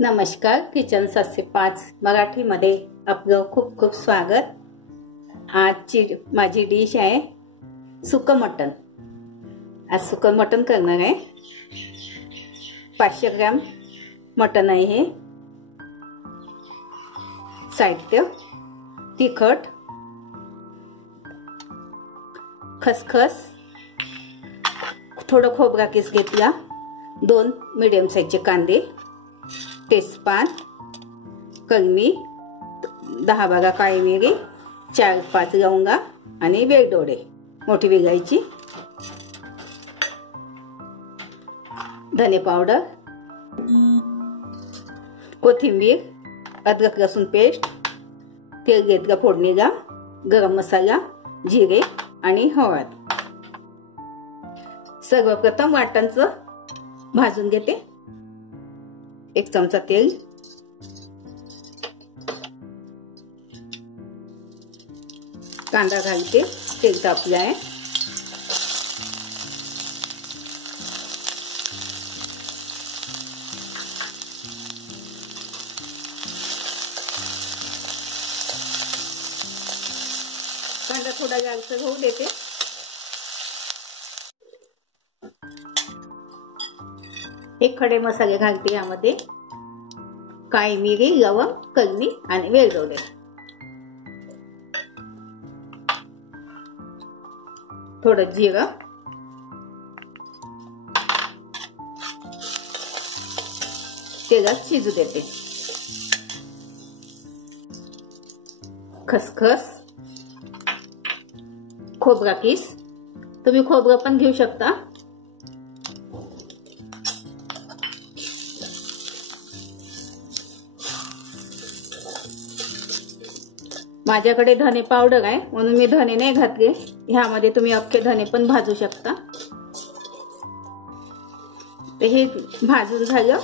नमस्कार, किचन 705 मराठीमध्ये आपलं खूप खूप स्वागत। आजची माझी डिश आहे सुकं मटण। आज सुकं मटण करणार आहे। 500 ग्रॅम मटण आहे हे। साहित्य: तिखट, खसखस, थोडं खोबरा किस घेतला, 2 मीडियम साइजचे कांदे, तेजपान, कलमी, 10-12 काळी मिरी, 4-5 लवंगा आणि वेलदोडे मोठी वेलायची, धने पावडर, कोथिंबीर, अद्रक लसूण पेस्ट, तेल घेतलं फोडणीला, गरम मसाला, जिरे आणि हळद। सर्वप्रथम वाटणचं भाजून घेते। 1 चमचा तेल, कांदा घालते, तेल तापलं आहे। कांदा थोडा जास्त होऊ देते। एक खडे मसाले घालते यामध्ये, काळी मिरी, लवंग, कलमी आणि वेलदोडे। थोडं जिरं, तेलात शिजू देते। खसखस, खोबरा किस, तुम्ही खोबरं पण घेऊ शकता। माझ्याकडे धने पावडर आहे म्हणून मी धने नाही घातले। ह्यामध्ये तुम्ही अख्खे धने पण भाजू शकता। हे भाजून झालं,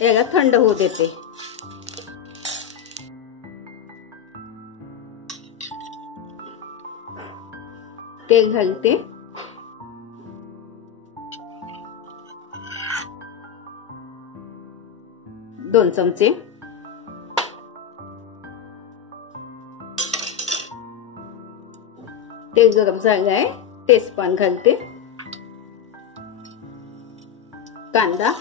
याला थंड होऊ देते। तेल घालते, दोन चमचे, तेल गरम झालं आहे, तेजपान घालते, कांदा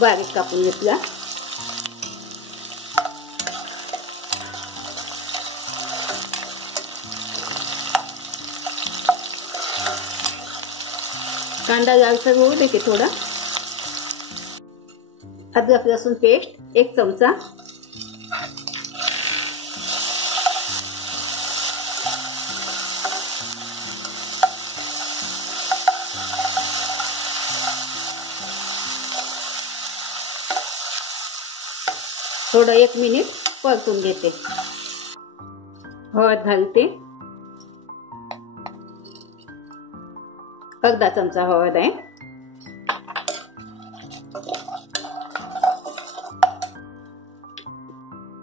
बारीक कापून घेतला, कांदा लालसर होऊ दे की थोडा। अद्रक लसूण पेस्ट 1 चमचा, थोडं 1 मिनिट परतून घेते। हळद घालते, अर्धा चमचा हळद आहे।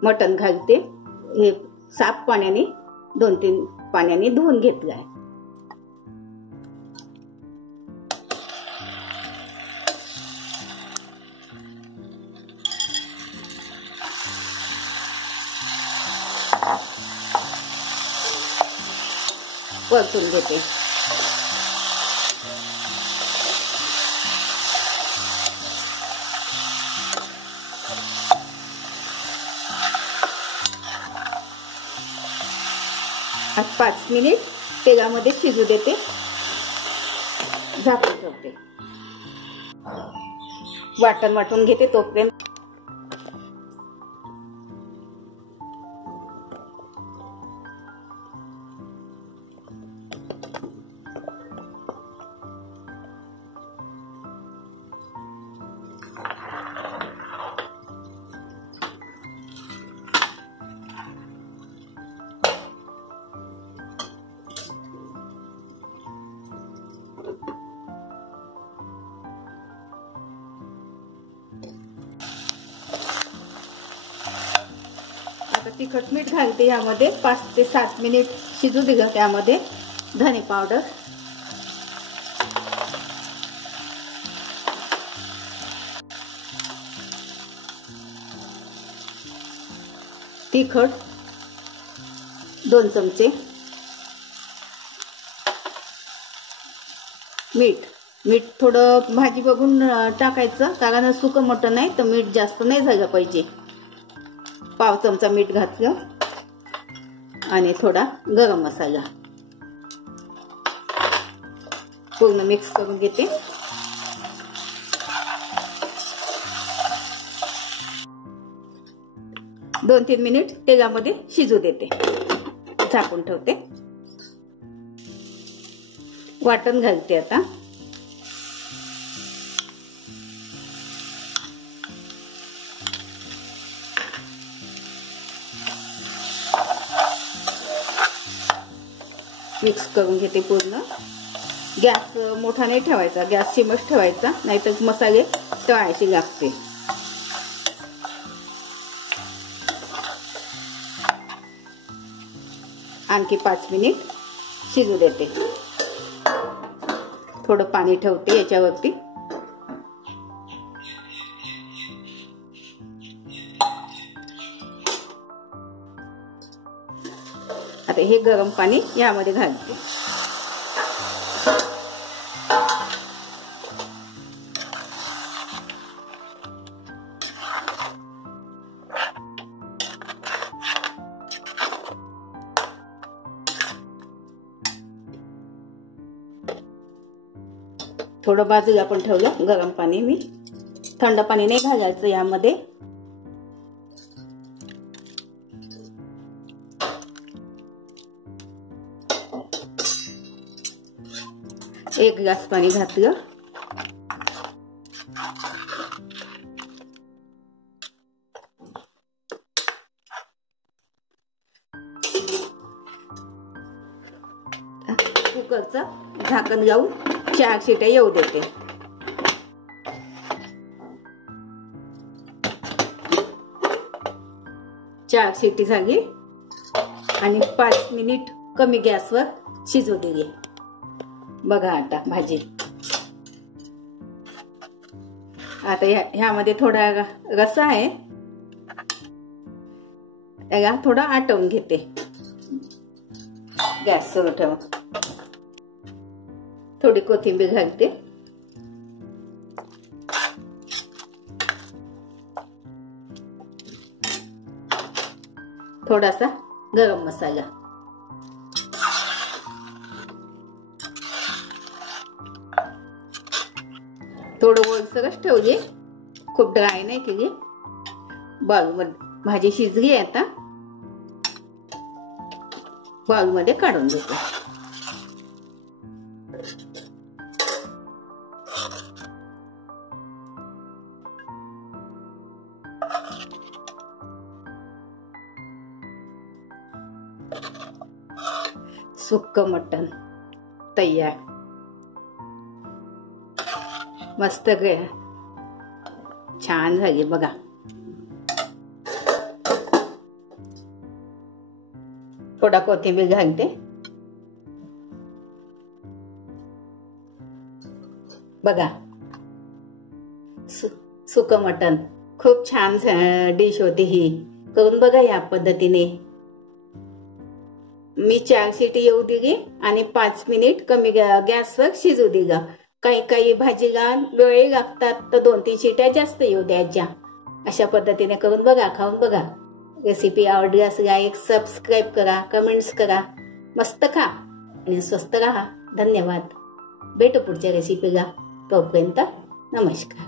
मटण घालते, हे साफ पाण्याने 2-3 पाण्याने धुवून घेतलं आहे। परतून घेते। आज 5 मिनिट तेलामध्ये शिजू देते, झाकून ठेवते। वाटण वाटून घेते तोपर्यंत। तिखट मीठ घालते यामध्ये, 5 ते 7 मिनिट शिजू दिलं। त्यामध्ये धने पावडर, तिखट 2 चमचे, मीठ थोडं भाजी बघून टाकायचं, कारण सुकं मटण आहे तर मीठ जास्त नाही झालं पाहिजे. पाव चमचा मीठ घातलं आणि थोडा गरम मसाला. पूर्ण मिक्स करून घेते. दोन 3 मिनिट तेलामध्ये शिजू देते. झाकून ठेवते. वाटण घालते आता. मिक्स करून घेते पूर्ण. गॅस मोठा नाही ठेवायचा, गॅस सिमच ठेवायचा, नाहीतर मसाले तळायचे लागते. आणखी 5 मिनिट शिजू देते. थोडं पाणी ठेवते याच्यावरती. आता हे गरम पाणी यामध्ये घालते. थोडं बाजूला पण ठेवलं गरम पाणी. मी थंड पाणी नाही घालायचं यामध्ये. एक ग्लास पाणी घातलं. कुकरचं झाकण लावून 4 शिट्या येऊ देते. चार शिट्टी झाली आणि 5 मिनिट कमी गॅसवर शिजू दिली. बघा आता भाजी. आता ह्यामध्ये थोडा रस्सा आहे, याला थोडा आटवून घेते. गॅस सुरू ठेवा. थोडी कोथिंबीर घालते. थोडासा गरम मसाला. थोडं ओलसरच ठेवली, खूप ड्राय नाही केली. बाउलमध्ये भाजी शिजली आहे. आता बाउलमध्ये काढून घेते. सुक्कं मटण तयार. मस्त छान झाली बघा. थोडा कोथिंबीर घालते. बघा सुक्कं मटण. खूप छान डिश होती ही. करून बघा या पद्धतीने. मी 4 शिटी येऊ दिली आणि 5 मिनिट कमी गॅसवर शिजू दिला. काही भाजीला वेळ लागतात तर 2-3 शिट्या जास्त येऊ द्यायच्या. अशा पद्धतीने करून बघा, खाऊन बघा. रेसिपी आवडली असल्यास एक सबस्क्राईब करा, कमेंट्स करा. मस्त खा आणि स्वस्त राहा. धन्यवाद. भेटू पुढच्या रेसिपीला. तोपर्यंत नमस्कार.